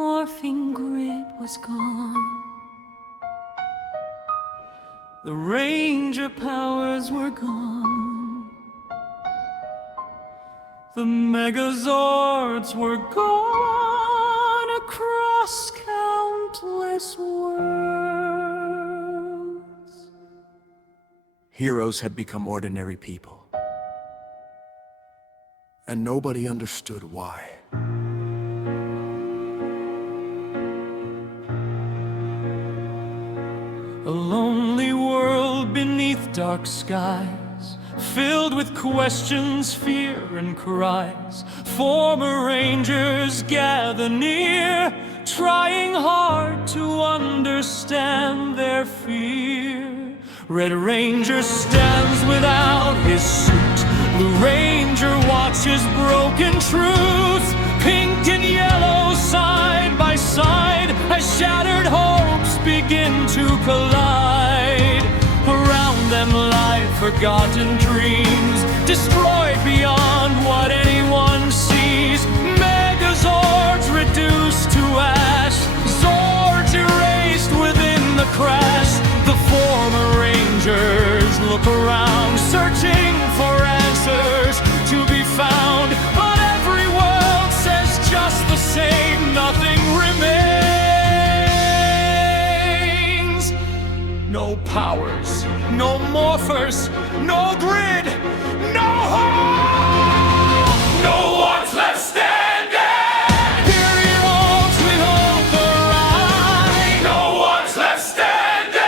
morphing grid was gone. The Ranger powers were gone. The Megazords were gone across countless worlds. Heroes had become ordinary people, and nobody understood why. A lonely world beneath dark skies, filled with questions, fear, and cries. Former Rangers gather near, trying hard to understand their fear. Red Ranger stands without his suit. Blue Ranger watches broken truths. Pink and yellow side by side, as shattered hopes begin to collide. Around them lie forgotten dreams, destroyed beyond what anyone sees. Megazords reduced to ash, Zords erased within the crash. The former Rangers look around, searching for answers to be found. But every world says just the same, nothing remains. No powers, no morphers, no grid, no hope! No one's left standing! Heroes with hope arise! No one's left standing!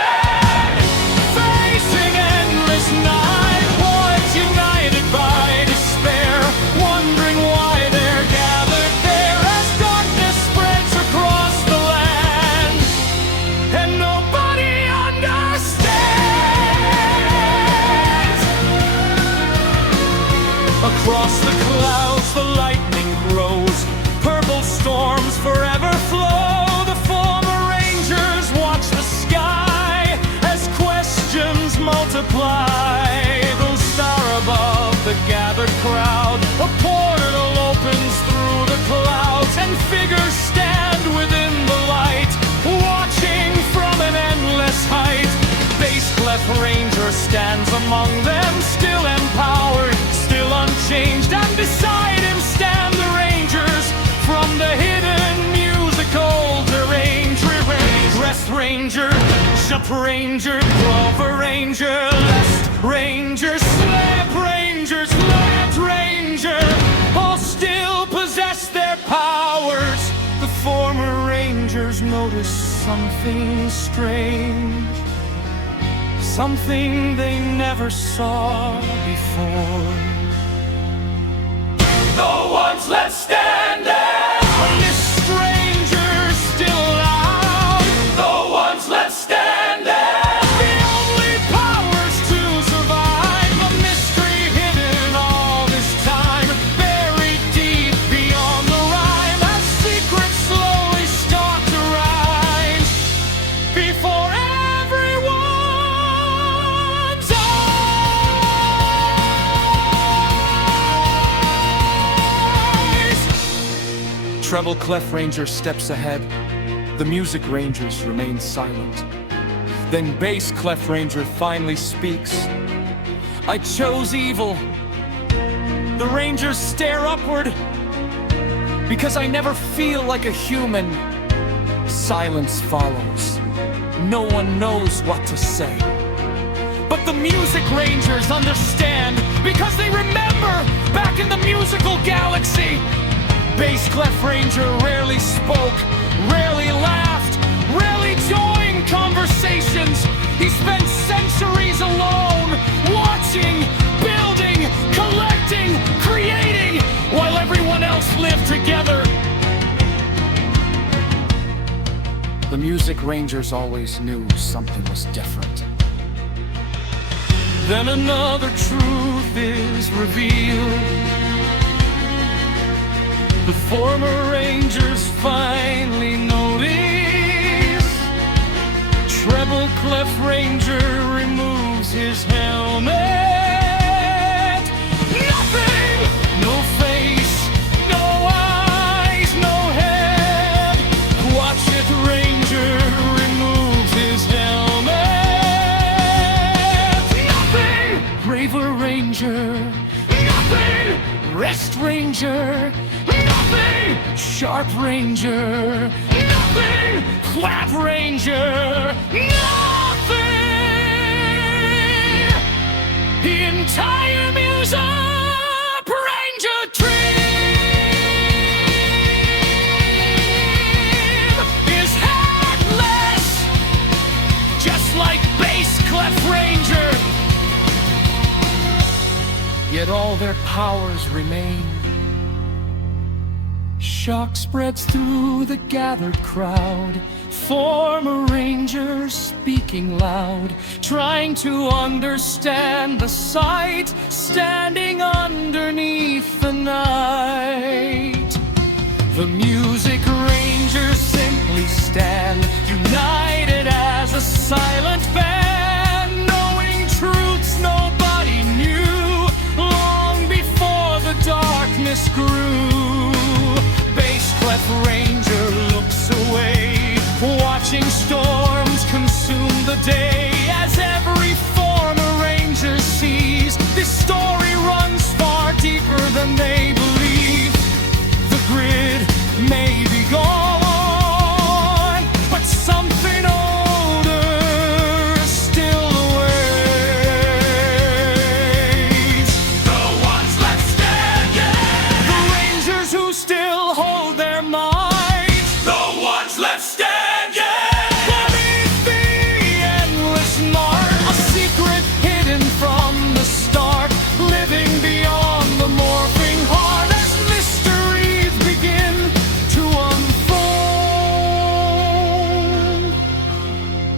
Facing endless night, boys united by despair, wondering why they're gathered there as darkness spreads across the land, and nobody understands. Across the clouds the lightning grows, purple storms forever flow. The former Rangers watch the sky as questions multiply. The star above the gathered crowd, a portal opens through the clouds, and figures stand within the light, watching from an endless height. Base Clef Ranger stands among them, still empowered, still unchanged, and beside him stand the Rangers from the hidden musical deranged. Rest Ranger, Jump Ranger, Clover Ranger, Left Ranger, Slap Ranger, Slant Ranger, all still possess their powers. The former Rangers notice something strange, something they never saw before. No one's left standing! This stranger's still alive! No one's left standing! The only powers to survive, a mystery hidden all this time, buried deep beyond the rhyme, as secrets slowly start to rise before everyone's eyes. Treble Clef Ranger steps ahead. The Music Rangers remain silent. Then Bass Clef Ranger finally speaks. I chose evil. The Rangers stare upward because I never feel like a human. Silence follows. No one knows what to say. But the Music Rangers understand because they remember back in the musical galaxy. Bass Clef Ranger rarely spoke, rarely laughed, rarely joined conversations. He spent centuries alone, watching, building, collecting, creating, while everyone else lived together. The Music Rangers always knew something was different. Then another truth is revealed. The former Rangers finally notice. Treble Clef Ranger removes his helmet. Nothing! No face, no eyes, no head. Crest Ranger, nothing! Sharp Ranger, nothing! Flap Ranger, nothing! The entire Musa Ranger team is headless, just like Bass Clef Ranger. Yet all their powers remain. Shock spreads through the gathered crowd. Former Rangers speaking loud, trying to understand the sight, standing underneath the night. The Music Rangers simply stand, united as a silent band, knowing truths nobody knew long before the darkness grew. Bass Clef Ranger looks away, watching storms consume the day. As every former Ranger sees, this story runs far deeper than they believe. The grid may be gone, but something older still awaits. The ones left standing, the Rangers who still hold their might. The ones left standing.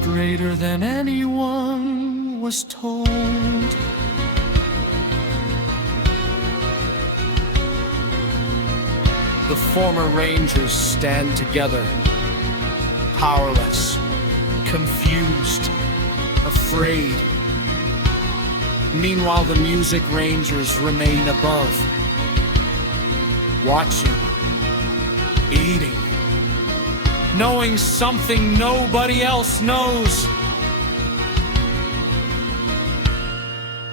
Greater than anyone was told. The former Rangers stand together, powerless, confused, afraid. Meanwhile, the Music Rangers remain above, watching, eating, knowing something nobody else knows.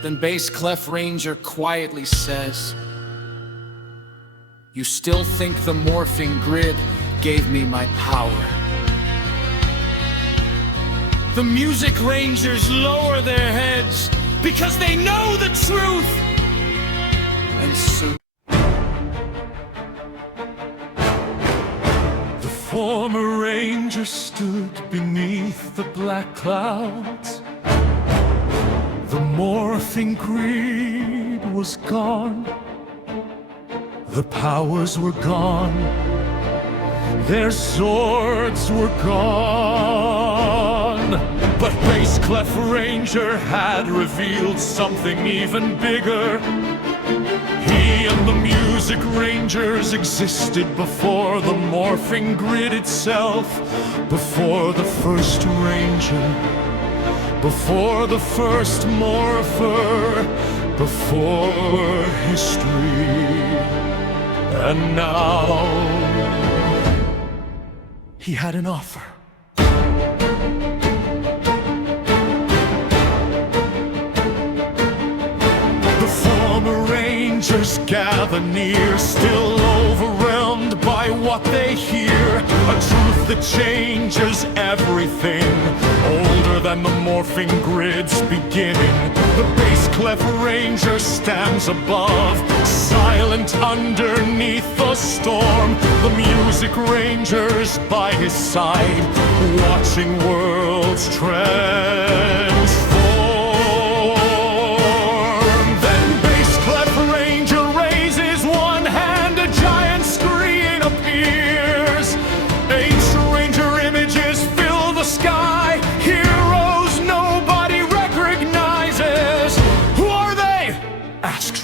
Then Bass Clef Ranger quietly says, "You still think the morphing grid gave me my power?" The Music Rangers lower their heads because they know the truth. And soon former Ranger stood beneath the black clouds. The morphing greed was gone. The powers were gone. Their swords were gone. But Bass Clef Ranger had revealed something even bigger. He and the Music Rangers existed before the morphing grid itself, before the first Ranger, before the first Morpher, before history. And now he had an offer. Rangers gather near, still overwhelmed by what they hear. A truth that changes everything, older than the morphing grid's beginning. The Bass Clef Ranger stands above, silent underneath the storm. The Music Rangers by his side, watching worlds transform.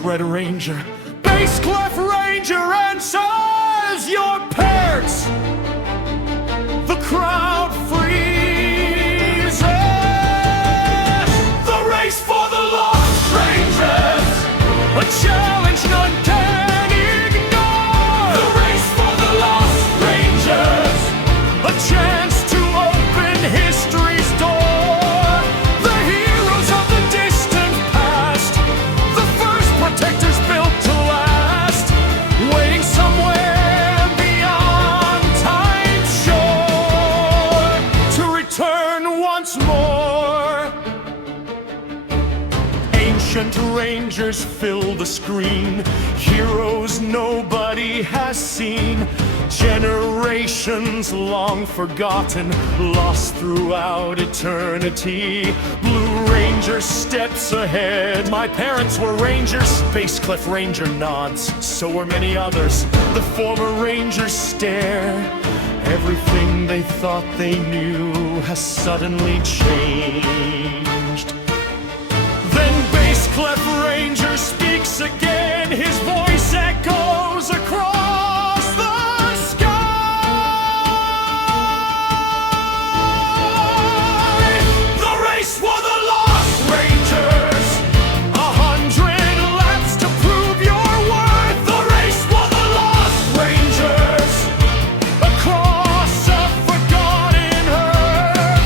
Red Ranger. Bass Clef Ranger answers your parents. The crowd freezes. The race for the lost Rangers, a challenge none can ignore. The race for the lost Rangers, a chance to open history's door. The heroes of the distant past, the first protectors built to last. endless green. Heroes nobody has seen, generations long forgotten, lost throughout eternity. Blue Ranger steps ahead. My parents were Rangers. Space Cliff Ranger nods. So were many others. The former Rangers stare. Everything they thought they knew has suddenly changed. Then Bass Clef Ranger speaks again. His voice echoes across the sky. The race for the Lost Rangers. 100 laps to prove your worth. The race for the Lost Rangers. Across a forgotten earth.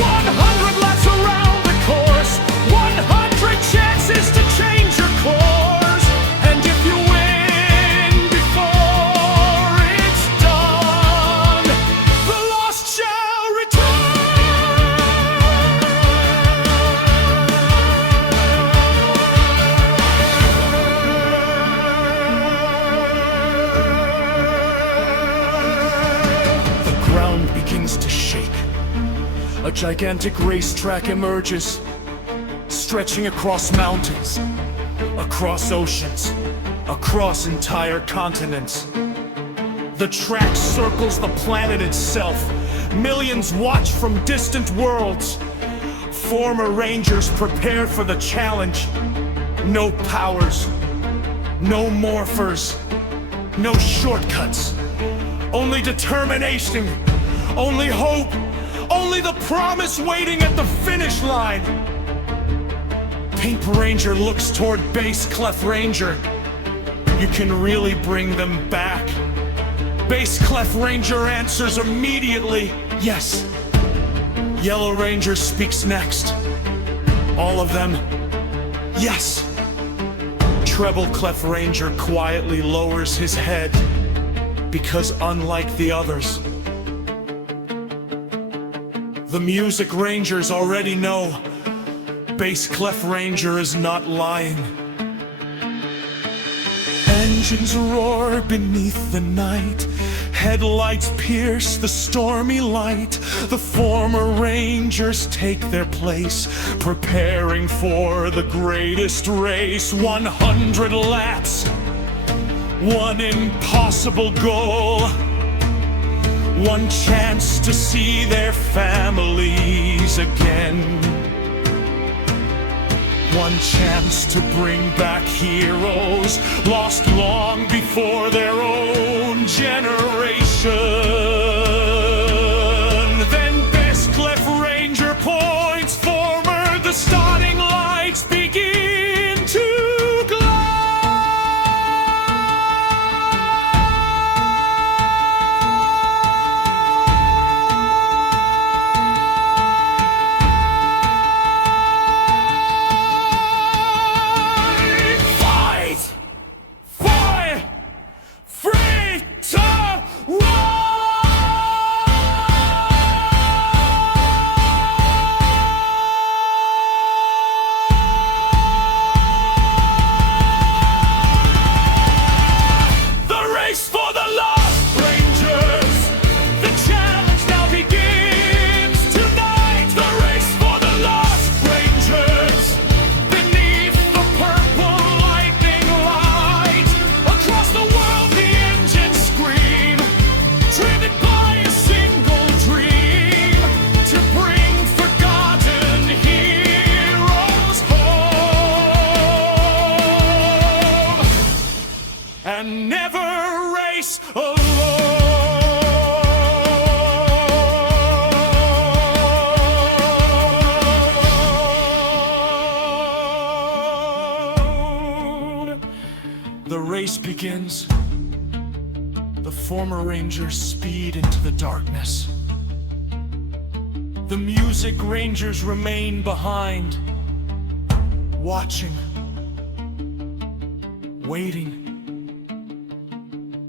100 laps around the course. 100 chances to change your course. And if you win before it's done, the lost shall return. The ground begins to shake. A gigantic racetrack emerges, stretching across mountains, across oceans, across entire continents. The track circles the planet itself. Millions watch from distant worlds. Former Rangers prepare for the challenge. No powers, no morphers, no shortcuts. Only determination, only hope, only the promise waiting at the finish line. Pink Ranger looks toward Bass Clef Ranger. You can really bring them back. Bass Clef Ranger answers immediately, yes. Yellow Ranger speaks next. All of them, yes. Treble Clef Ranger quietly lowers his head, because unlike the others, the Music Rangers already know Bass Clef Ranger is not lying. Engines roar beneath the night. Headlights pierce the stormy light. The former Rangers take their place, preparing for the greatest race. 100 laps, one impossible goal. One chance to see their families again. One chance to bring back heroes lost long before their own generation. Then Bass Clef Ranger points forward. The starting lights begin to and never race alone. The race begins. The former Rangers speed into the darkness. The Music Rangers remain behind, watching, waiting,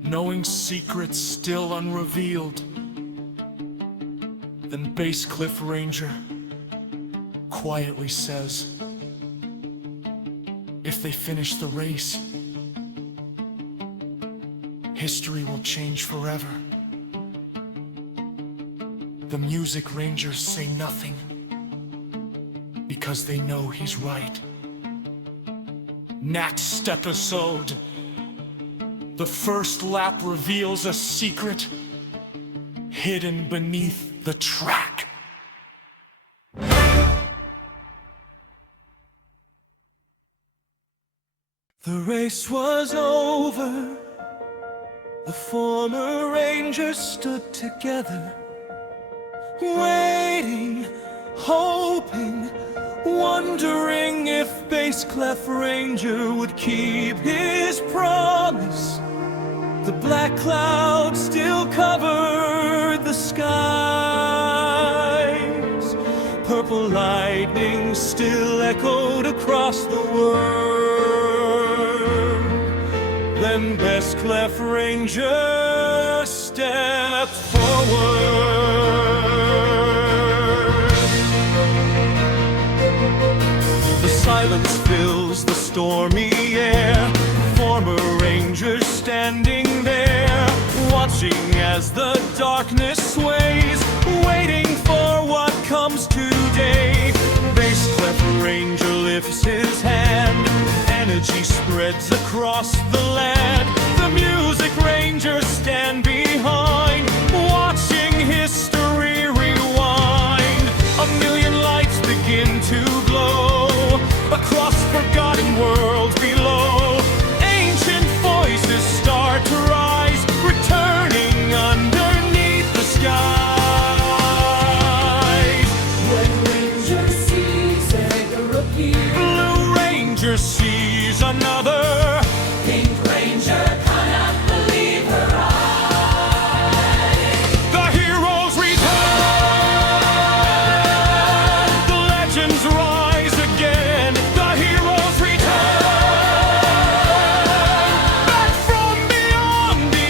knowing secrets still unrevealed. Then Bass Clef Ranger quietly says, "If If they finish the race, history will change forever. The Music Rangers say nothing because they know he's right. Next episode, the first lap reveals a secret hidden beneath the track. The race was over. The former Rangers stood together, waiting, hoping, wondering if Bass Clef Ranger would keep his promise. The black cloud still covered the skies. Purple lightning still echoed across the world. Then Bass Clef Ranger stepped forward. The silence fills the stormy air. Former Rangers standing there, watching as the darkness sways, waiting for what comes today. Bass Clef Ranger lifts his hand. Energy spreads across the land. The Music Rangers stand behind, watching history rewind. A million lights begin to glow across forgotten worlds below. Ancient voices start to rise, returning underneath the skies. Red Ranger sees Edgar appear. Blue Ranger sees another. Pink Ranger cannot believe her eyes. The heroes return. The legends rise again. The heroes return. Back from beyond the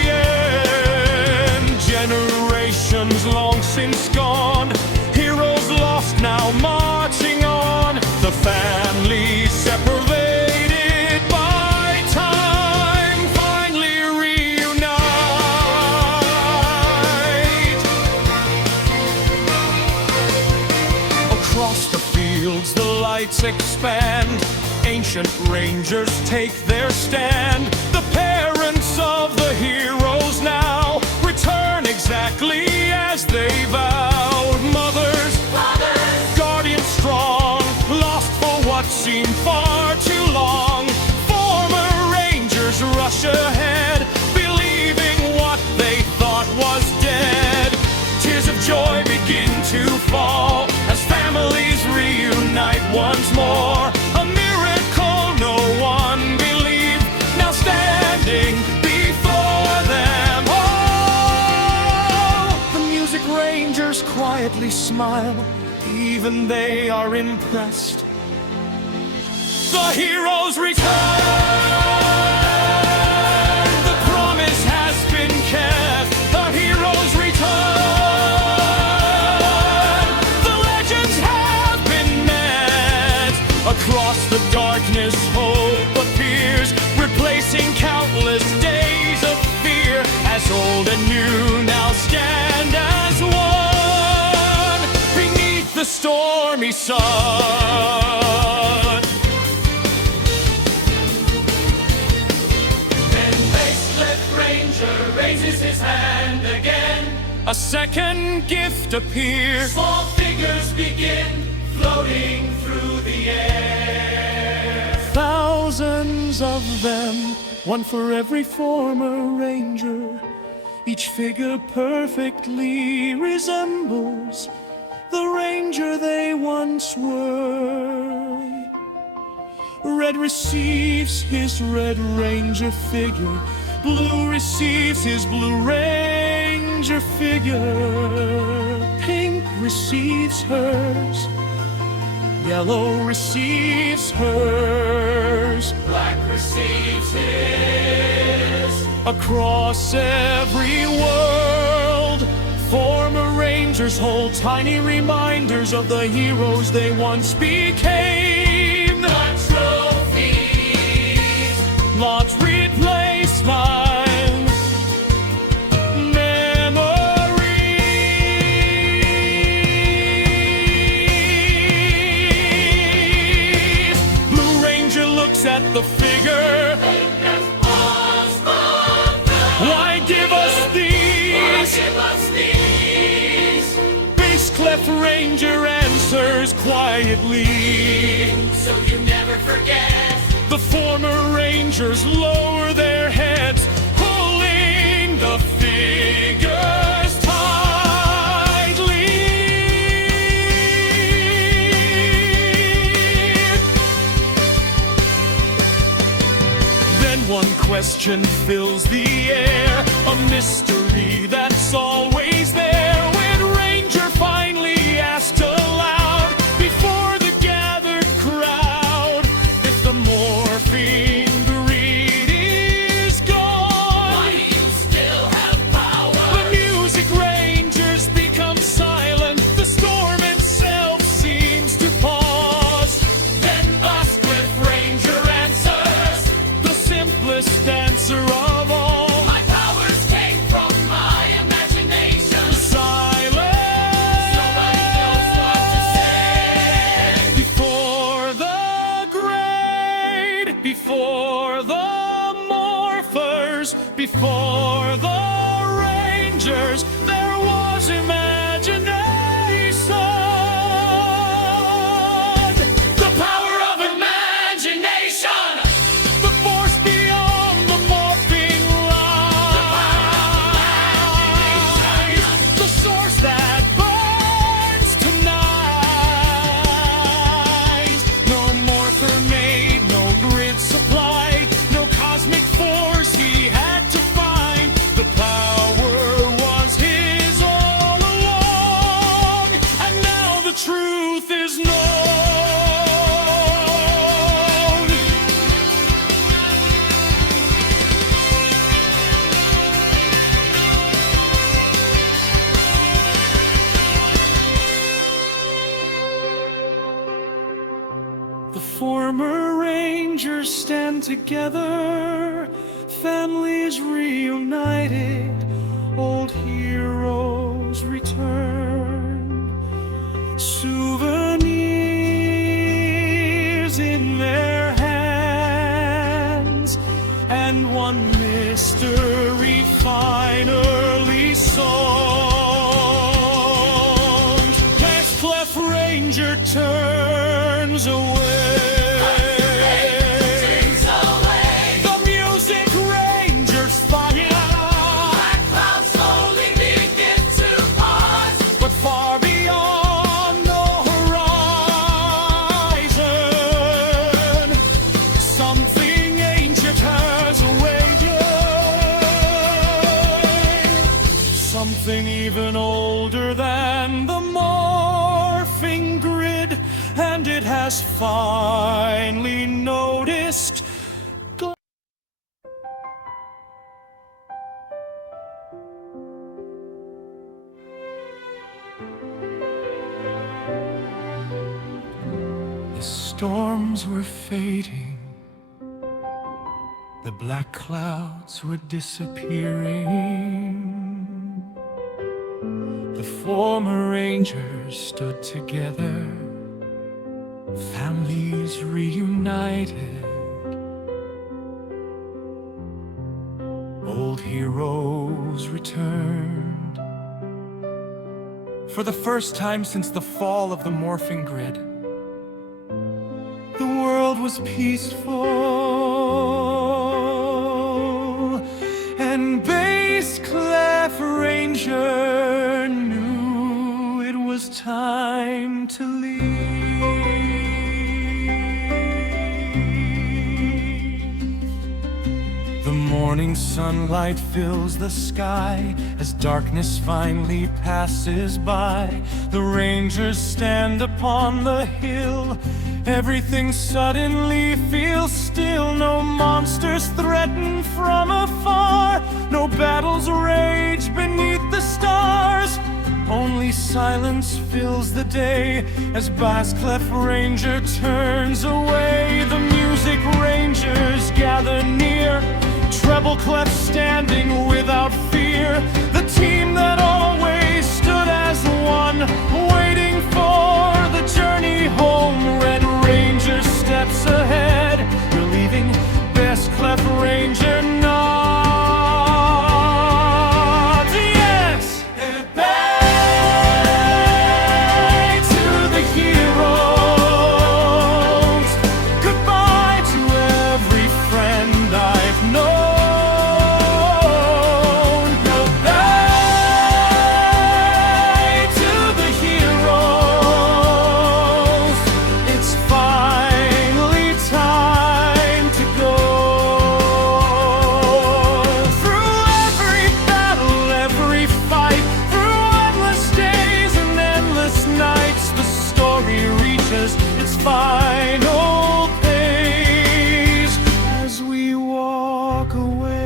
end. Generations long since gone. Heroes lost now marching on. The family separated by time finally reunite. Across the fields the lights expand. Ancient Rangers take their stand. The parents of the heroes now return exactly as they vowed. Mothers, guardians strong, lost for what seemed far too long. Former Rangers rush ahead, believing what they thought was dead. Tears of joy begin to fall as families reunite once more. A miracle no one believed, now standing before them. Oh, the Music Rangers quietly smile, even they are impressed. The heroes return. The promise has been kept. The heroes return. The legends have been met. Across the darkness, hope appears, replacing countless days of fear. As old and new now stand as one beneath the stormy sun. Raises his hand again. A second gift appears. Small figures begin floating through the air. Thousands of them, one for every former Ranger. Each figure perfectly resembles the Ranger they once were. Red receives his Red Ranger figure. Blue receives his Blue Ranger figure. Pink receives hers. Yellow receives hers. Black receives his. Across every world, former Rangers hold tiny reminders of the heroes they once became. The trophy onslaughts replay smiles, memories. Blue Ranger looks at the figure. Why give us these? Bass Clef Ranger answers quietly, So you never forget. the former Rangers lower their heads, pulling the figures tightly. Then one question fills the air, a mystery that's always there. When Ranger finally asked aloud before the gathered crowd, if the morphine greed is gone, Why do you still have power? the music rangers become silent. The storm itself seems to pause. Then Boss Cliff Ranger answers. The simplest answer of all: My powers came from my imagination. silence. Nobody knows what to say. Before the grade, before the morphers, before the Rangers, there was imagination. The power of imagination. The force beyond the morphing lies. The source that burns tonight. No morpher made, no grid supplied, no cosmic force he had to find. The power was his all along, and now the truth is known. The former Rangers stand together, families reunited, old heroes return. Souvenirs in their hands, and one mystery finally solved. Bass Clef Ranger turns away. Takes away. The music rangers fire, Black clouds slowly begin to pause. but far beyond the horizon, something ancient has awakened. Something even older than the morphing grid, and it has finally noticed. The storms were fading, the black clouds were disappearing. The former Rangers stood together, families reunited, old heroes returned. For the first time since the fall of the morphing grid, the world was peaceful, and Bass Clef Ranger knew it was time to leave. The morning sunlight fills the sky as darkness finally passes by. The Rangers stand upon the hill. Everything suddenly feels still. No monsters threaten from afar. No battles rage beneath the stars. Only silence fills the day as Bass Clef Ranger turns away. The Music Rangers gather near, Treble Clef standing without fear. The team that always stood as one, waiting for the journey home. Red Ranger steps ahead, relieving Bass Clef Ranger nods. Yes! Goodbye to the heroes. Goodbye to every friend I've known. Goodbye to the heroes. It's finally time to go. Through every battle, every fight, through endless days and endless nights, the story reaches its final page as we walk away.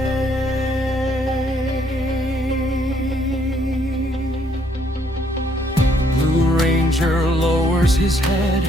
Blue Ranger lowers his head,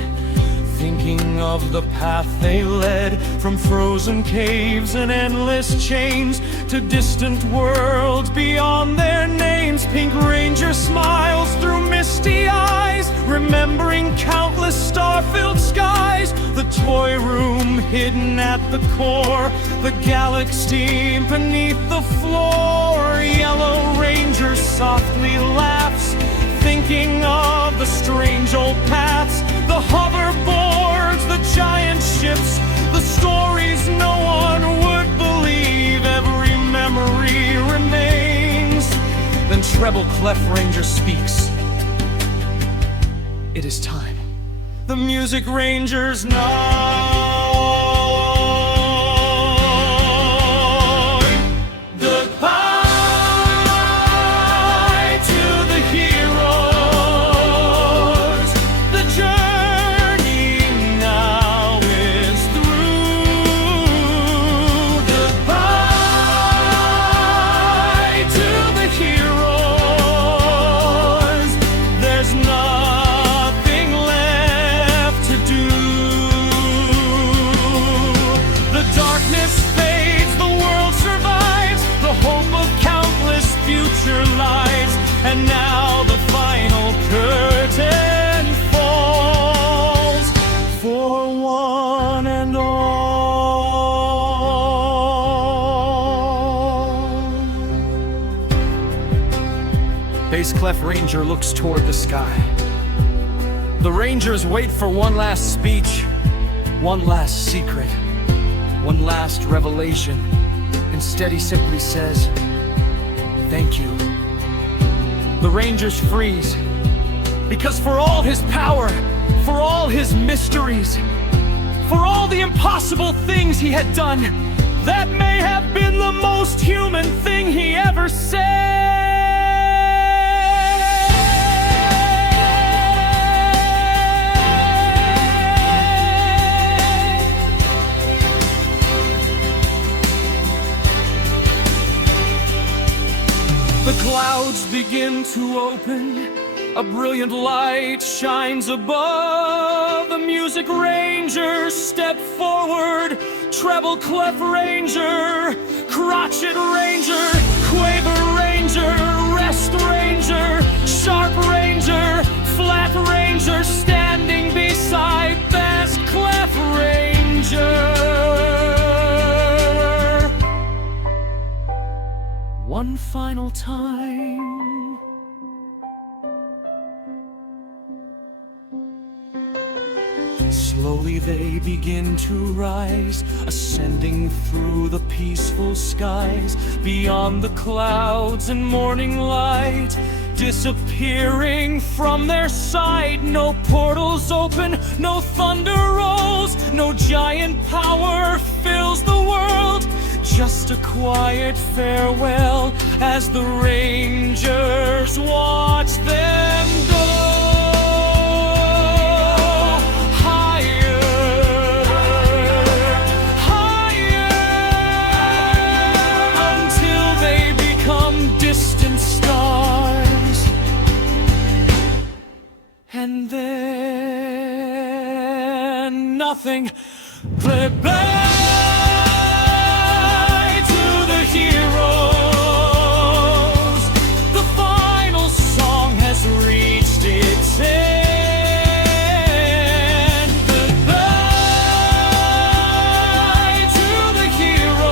thinking of the path they led, from frozen caves and endless chains to distant worlds beyond their names. Pink Ranger smiles through misty eyes, remembering countless star-filled skies. The toy room hidden at the core, the galaxy beneath the floor. Yellow Ranger softly laughs, thinking of the strange old paths, the hoverboards, the giant ships, the stories no one would believe. Every memory remains. Then Treble Clef Ranger speaks. It is time. The Music Rangers nod. Goodbye to the heroes. The journey now is through. Goodbye to the heroes. There's nothing left to do. The darkness fades, the world survives, the hope of countless future lives. And now the final curtain falls for one and all. Bass Clef Ranger looks toward the sky. The Rangers wait for one last speech, one last secret, one last revelation. Instead, he simply says, "Thank you." The Rangers freeze, because for all his power, for all his mysteries, for all the impossible things he had done, that may have been the most human thing he ever said. The clouds begin to open, a brilliant light shines above. The Music Rangers step forward, Treble Clef Ranger, Crotchet Ranger, Quaver Ranger, Rest Ranger, Sharp Ranger, Flat Ranger, standing beside Bass Clef Ranger. One final time. Slowly they begin to rise, ascending through the peaceful skies, beyond the clouds and morning light, disappearing from their sight. No portals open, no thunder rolls, no giant power fills the world. Just a quiet farewell as the Rangers watch them go. Distant stars. nothing. Bye-bye to the heroes. The final song has reached its end. Goodbye to the heroes.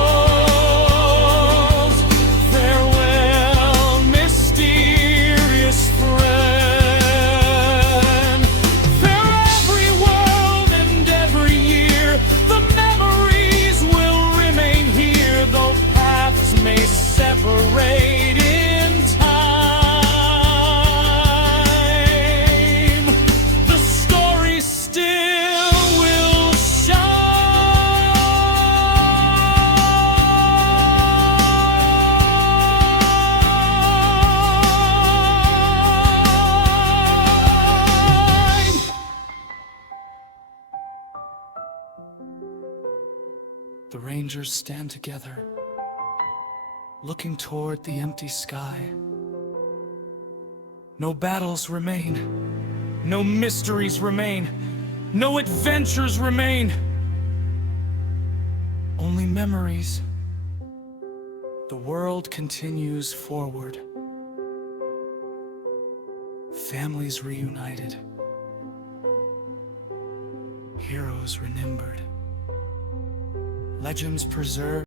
Farewell, mysterious friend. For every world and every year, the memories will remain here, though paths may separate in time. The story still will shine. The Rangers stand together, looking toward the empty sky. No battles remain, no mysteries remain, no adventures remain. Only memories. The world continues forward. Families reunited. Heroes remembered. Legends preserved.